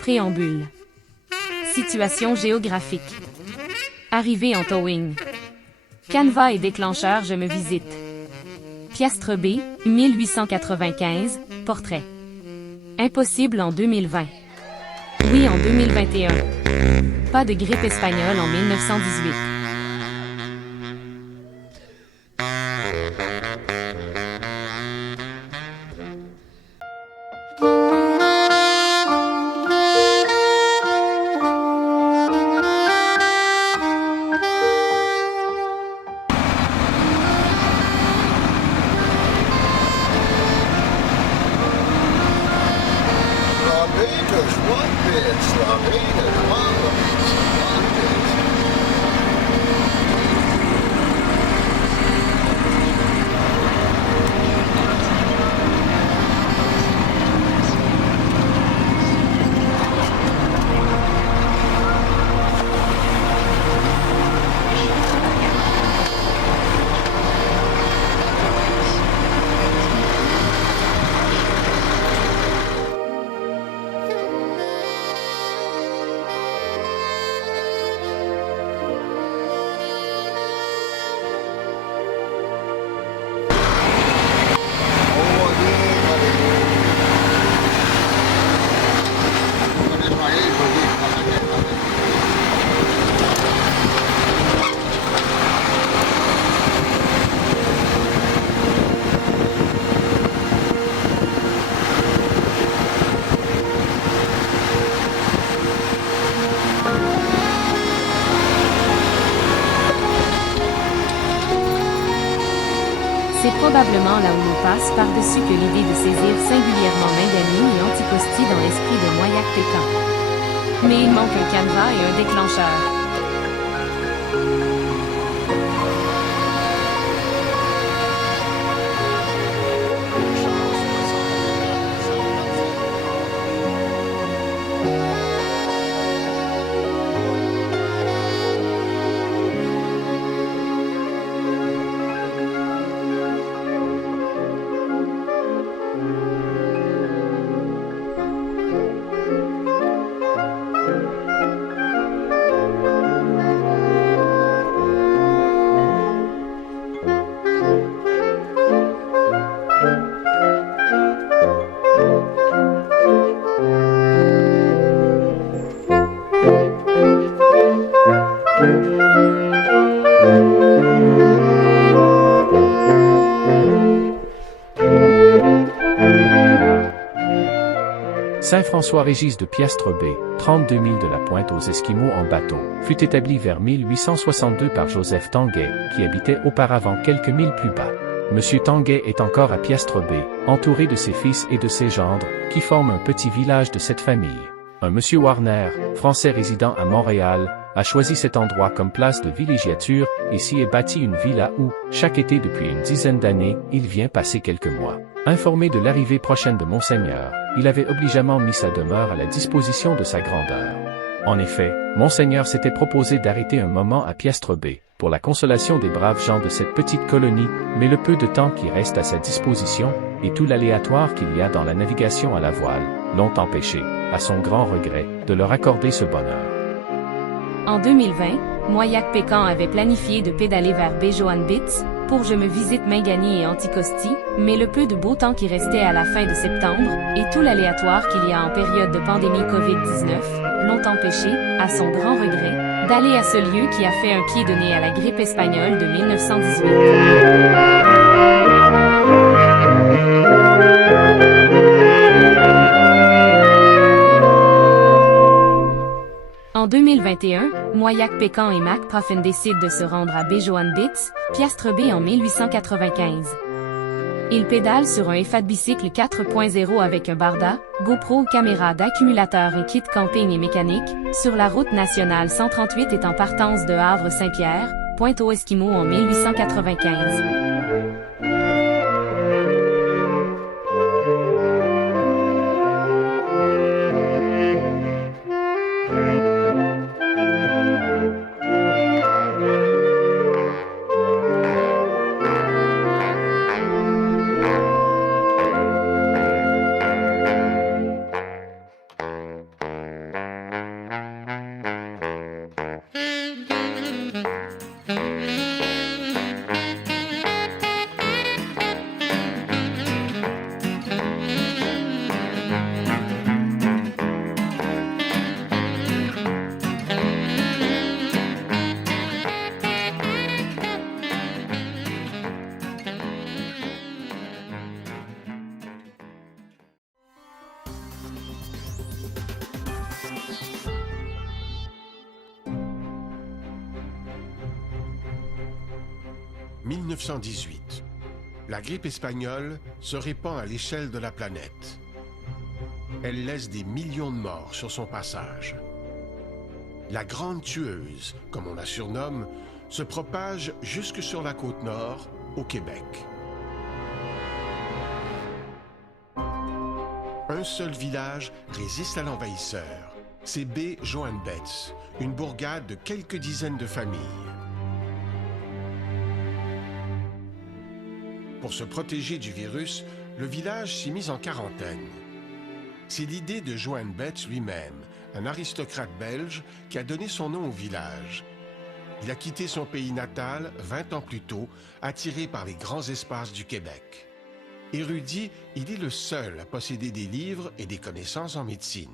Préambule. Situation géographique. Arrivée en towing. Canevas et déclencheur je me visite. Piastre B, 1895, portrait. Impossible en 2020. Oui en 2021. Pas de grippe espagnole en 1918. C'est probablement là où nous passe par-dessus que l'idée de saisir singulièrement Mingani et Anticosti dans l'esprit de Moyac Pécan. Mais il manque un canevas et un déclencheur. Saint-François-Régis de Piastre B, 32 000 de la Pointe aux Esquimaux en bateau, fut établi vers 1862 par Joseph Tanguay, qui habitait auparavant quelques milles plus bas. Monsieur Tanguay est encore à Piastre B, entouré de ses fils et de ses gendres, qui forment un petit village de cette famille. Un monsieur Warner, français résidant à Montréal, a choisi cet endroit comme place de villégiature et s'y est bâti une villa où, chaque été depuis une dizaine d'années, il vient passer quelques mois. Informé de l'arrivée prochaine de Monseigneur, il avait obligeamment mis sa demeure à la disposition de sa grandeur. En effet, Monseigneur s'était proposé d'arrêter un moment à Piastre B, pour la consolation des braves gens de cette petite colonie, mais le peu de temps qui reste à sa disposition, et tout l'aléatoire qu'il y a dans la navigation à la voile, l'ont empêché, à son grand regret, de leur accorder ce bonheur. En 2020, Moyac Pécan avait planifié de pédaler vers Baie-Johanne-Bitz, pour Je me visite Mingani et Anticosti, mais le peu de beau temps qui restait à la fin de septembre, et tout l'aléatoire qu'il y a en période de pandémie COVID-19, l'ont empêché, à son grand regret, d'aller à ce lieu qui a fait un pied de nez à la grippe espagnole de 1918. En 2021, Moyac Pécan et Mac Puffin décident de se rendre à Baie-Johanne-Bitz, Piastre B en 1895. Ils pédalent sur un FAT bicycle 4.0 avec un barda, GoPro, caméra d'accumulateur et kit camping et mécanique, sur la route nationale 138 et en partance de Havre-Saint-Pierre, Pointe-aux-Esquimaux en 1895. 1918. La grippe espagnole se répand à l'échelle de la planète. Elle laisse des millions de morts sur son passage. La grande tueuse, comme on la surnomme, se propage jusque sur la côte nord, au Québec. Un seul village résiste à l'envahisseur. C'est baie Joan Betts, une bourgade de quelques dizaines de familles. Pour se protéger du virus, le village s'est mis en quarantaine. C'est l'idée de Joan Betts lui-même, un aristocrate belge, qui a donné son nom au village. Il a quitté son pays natal 20 ans plus tôt, attiré par les grands espaces du Québec. Érudit, il est le seul à posséder des livres et des connaissances en médecine.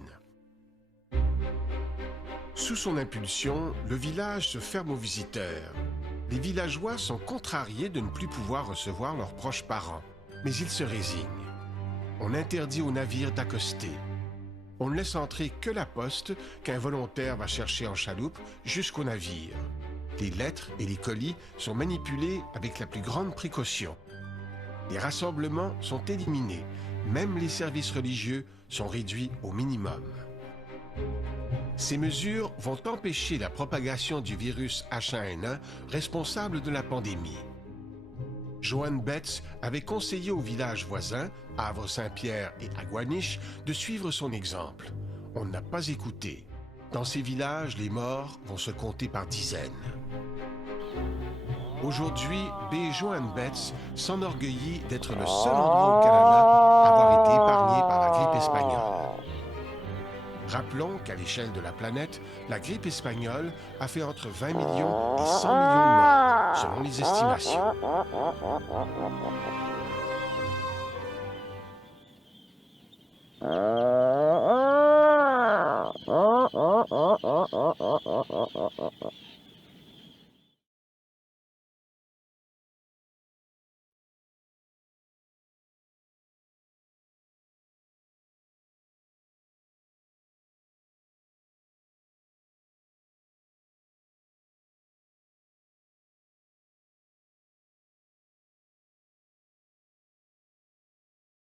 Sous son impulsion, le village se ferme aux visiteurs. Les villageois sont contrariés de ne plus pouvoir recevoir leurs proches parents, mais ils se résignent. On interdit aux navires d'accoster. On ne laisse entrer que la poste qu'un volontaire va chercher en chaloupe jusqu'au navire. Les lettres et les colis sont manipulés avec la plus grande précaution. Les rassemblements sont éliminés, même les services religieux sont réduits au minimum. Ces mesures vont empêcher la propagation du virus H1N1 responsable de la pandémie. Joan Betts avait conseillé aux villages voisins, Havre-Saint-Pierre et Aguaniche, de suivre son exemple. On n'a pas écouté. Dans ces villages, les morts vont se compter par dizaines. Aujourd'hui, baie Joan Betts s'enorgueillit d'être le seul endroit au Canada à avoir été épargné par la grippe espagnole. Rappelons qu'à l'échelle de la planète, la grippe espagnole a fait entre 20 millions et 100 millions de morts, selon les estimations.